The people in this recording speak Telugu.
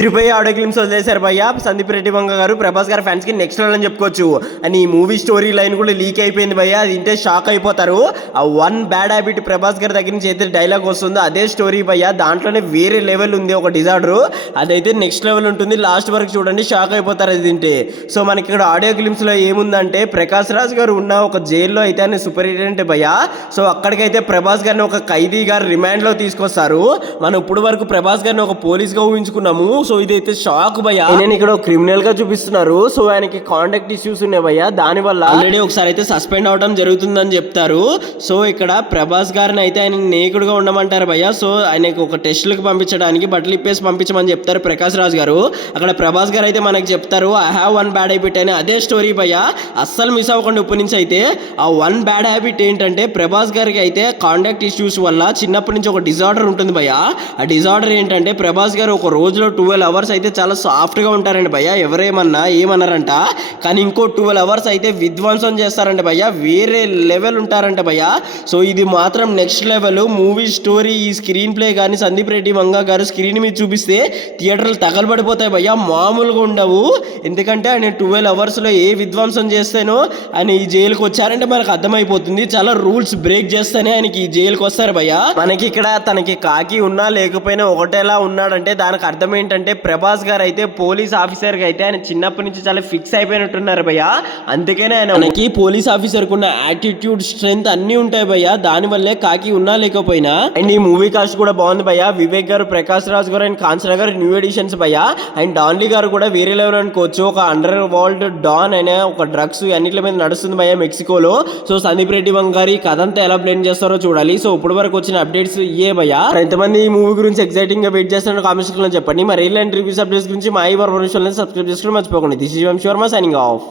తిరుపతి ఆడియో క్లిప్స్ వదిలేశారు భయ్య. సందీప్ రెడ్డి వంగ గారు ప్రభాస్ గారి ఫ్యాన్స్ కి నెక్స్ట్ లెవెల్ అని చెప్పుకోవచ్చు. అని ఈ మూవీ స్టోరీ లైన్ కూడా లీక్ అయిపోయింది భయ్య. అది ఇంటే షాక్ అయిపోతారు. ఆ వన్ బ్యాడ్ హ్యాబిట్ ప్రభాస్ గారి దగ్గర నుంచి అయితే డైలాగ్ వస్తుందో అదే స్టోరీ భయ్య. దాంట్లోనే వేరే లెవెల్ ఉంది, ఒక డిజార్డర్. అదైతే నెక్స్ట్ లెవెల్ ఉంటుంది. లాస్ట్ వరకు చూడండి, షాక్ అయిపోతారు అది తింటే. సో మనకి ఇక్కడ ఆడియో క్లిప్స్ లో ఏముందంటే, ప్రకాష్ రాజ్ గారు ఉన్న ఒక జైల్లో అయితే ఆయన సూపరింటెండెంట్ భయ్య. సో అక్కడికైతే ప్రభాస్ గారిని ఒక ఖైదీ గారు రిమాండ్ లో తీసుకొస్తారు. మనం ఇప్పుడు వరకు ప్రభాస్ గారిని ఒక పోలీస్ గా ఊహించుకున్నాము. సో ఇదైతే షాక్ భయ్య. నేను ఇక్కడ క్రిమినల్ గా చూపిస్తున్నారు. సో ఆయనకి కాంటాక్ట్ ఇష్యూస్ ఉన్నాయి భయ్య. దాని వల్ల ఆల్రెడీ ఒకసారి అయితే సస్పెండ్ అవడం జరుగుతుందని చెప్తారు. సో ఇక్కడ ప్రభాస్ గారిని అయితే ఆయన నేకుడుగా ఉండమంటారు భయ్య. సో ఆయనకి ఒక టెస్టులకు పంపించడానికి బట్టలు ఇప్పేసి పంపించమని చెప్తారు ప్రకాష్ రాజ్ గారు. అక్కడ ప్రభాస్ గారు అయితే మనకి చెప్తారు, I have one bad habit అని. అదే స్టోరీ భయ్య, అస్సలు మిస్ అవ్వకుండా ఇప్పటి నుంచి అయితే. ఆ వన్ బ్యాడ్ హ్యాబిట్ ఏంటంటే, ప్రభాస్ గారికి అయితే కాంటాక్ట్ ఇష్యూస్ వల్ల చిన్నప్పటి నుంచి ఒక డిజార్డర్ ఉంటుంది భయ్య. ఆ డిజార్డర్ ఏంటంటే, ప్రభాస్ గారు ఒక రోజులో 12 అవర్స్ అయితే చాలా సాఫ్ట్గా ఉంటారండి భయ్య. ఎవరేమన్నా ఏమన్నారంట, కానీ ఇంకో 12 అవర్స్ అయితే విధ్వంసం చేస్తారంట భయ్య. వేరే లెవెల్ ఉంటారంట భయ్య. సో ఇది మాత్రం నెక్స్ట్ లెవెల్ మూవీ స్టోరీ. ఈ స్క్రీన్ ప్లే కానీ సందీప్ రెడ్డి వంగ గారు స్క్రీన్ మీద చూపిస్తే థియేటర్లు తగలబడిపోతాయి భయ్య. మామూలుగా ఉండవు. ఎందుకంటే ఆయన 12 అవర్స్లో ఏ విధ్వంసం చేస్తేనో ఆయన ఈ జైలుకి వచ్చారంటే మనకు అర్థమైపోతుంది. చాలా రూల్స్ బ్రేక్ చేస్తేనే ఆయనకి ఈ జైలుకి వస్తారు భయ్య. మనకి ఇక్కడ తనకి కాకి ఉన్నా లేకపోయినా ఒకటేలా ఉన్నాడంటే దానికి అర్థం ఏంటంటే, ప్రభాస్ గారు అయితే పోలీస్ ఆఫీసర్కి అయితే ఆయన చిన్నప్పటి నుంచి చాలా ఫిక్స్ అయిపోయినట్టున్నారు భయ్య. అందుకనే ఆయన మనకి పోలీస్ ఆఫీసర్కి ఉన్న యాటిట్యూడ్, స్ట్రెంత్ అన్నీ ఉంటాయి భయ్య. దానివల్లే కాకి ఉన్నా లేకపోయినా. అండ్ ఈ మూవీ కాస్ట్ కూడా బాగుంది భయ్య. వివేక్ గారు, ప్రకాష్ రాజ్ గారు అండ్ కాంచనా గారు న్యూ ఎడిషన్స్ భయ్య. అండ్ డాన్లీ గారు కూడా వేరే లెవెల్ అనుకోవచ్చు. ఒక అండర్ వరల్డ్ డాన్ అనే ఒక డ్రగ్స్ అన్నిటి మీద నడుస్తుంది భయ్య మెక్సికోలో. సో సందీప్ రెడ్డి వంగారి కథ అంతా ఎలా బ్లెండ్ చేస్తారో చూడాలి. సో ఇప్పుడు వరకు వచ్చిన అప్డేట్స్ ఇయే భయ్య. ఎంతమంది ఈ మూవీ గురించి ఎక్సైటింగ్ గా వెయిట్ చేస్తారో కామెంట్స్ లో చెప్పండి. మరి రివ్యూస్ అప్డేట్స్ గురించి మా ఈ సబ్స్క్రైబ్ చేసుకుని మర్చిపోకండి. This is Sharma signing off.